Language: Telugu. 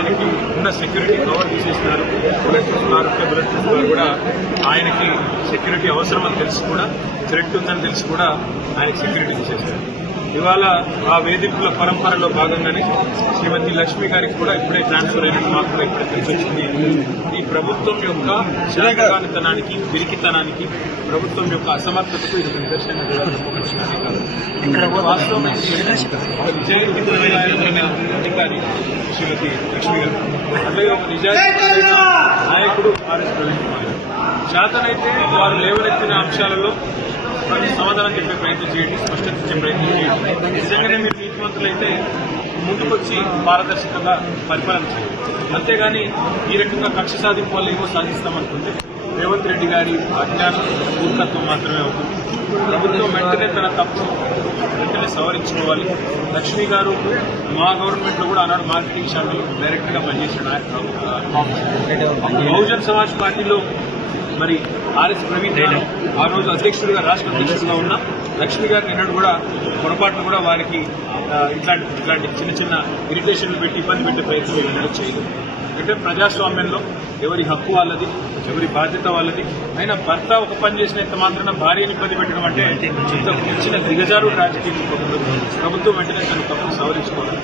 ఆయనకి ఉన్న సెక్యూరిటీ కవర్ తీసేస్తున్నారు. బుల్లెట్ కూడా ఆయనకి సెక్యూరిటీ అవసరం అని తెలిసి కూడా, థ్రెట్ ఉందని తెలిసి కూడా ఆయనకి సెక్యూరిటీ తీసేస్తారు. ఇవాళ ఆ వేధింపుల పరంపరలో భాగంగానే శ్రీమతి లక్ష్మి గారికి కూడా ఇప్పుడే ట్రాన్స్ఫర్ అయినట్టు మాకు కూడా ఇప్పుడే తెలిసొచ్చింది. ఈ ప్రభుత్వం యొక్క శాఖానితనానికి, పిరికితనానికి, ప్రభుత్వం యొక్క అసమర్థతకు ఇది నిదర్శనంగా వాస్తవం అధికారి శ్రీమతి లక్ష్మి గారు, అట్లాగే ఒక నిజాయితీ నాయకుడు ఆర్ఎస్ ప్రవీణ్ కుమార్ గారు. శాతనైతే వారు లేవనెత్తిన అంశాలలో సమాధానం చెప్పే ప్రయత్నం చేయండి, స్పష్టత ఇచ్చే ప్రయత్నం చేయండి. నిజంగానే మీరు నీతిమంతులైతే ముందుకొచ్చి పారదర్శకంగా పరిపాలన చేయండి. అంతేగాని ఈ రకంగా కక్ష సాధింపు వల్ల ఏమో సాధిస్తామనుకుంటే రేవంత్ రెడ్డి గారి అజ్ఞానం, మూర్ఖత్వం మాత్రమే అవుతుంది. ప్రభుత్వం వెంటనే తన తప్పు వెంటనే సవరించుకోవాలి. లక్ష్మి గారు మా గవర్నమెంట్ లో కూడా ఆనాడు మార్కెటింగ్ శాఖలో డైరెక్ట్ గా పనిచేసిన బహుజన్ సమాజ్ పార్టీలో మరి ఆర్ఎస్ ప్రవీణ్ ఆ రోజు అధ్యక్షుడిగా, రాష్ట్ర అధ్యక్షుడిగా ఉన్న లక్ష్మి గారిని ఎన్నడూ కూడా పొరపాట్లు కూడా వారికి ఇట్లాంటి చిన్న చిన్న ఇరిటేషన్లు పెట్టి ఇబ్బంది పెట్టే ప్రయత్నం ఎన్నడూ చేయలేదు. అంటే ప్రజాస్వామ్యంలో ఎవరి హక్కు వాళ్ళది, ఎవరి బాధ్యత వాళ్ళది. అయినా భర్త ఒక పని చేసినంత మాత్రాన భార్యని ఇబ్బంది పెట్టడం అంటే చిన్న దిగజారు రాజకీయ ప్రభుత్వం వెంటనే తన తప్పు సవరించుకోవాలి.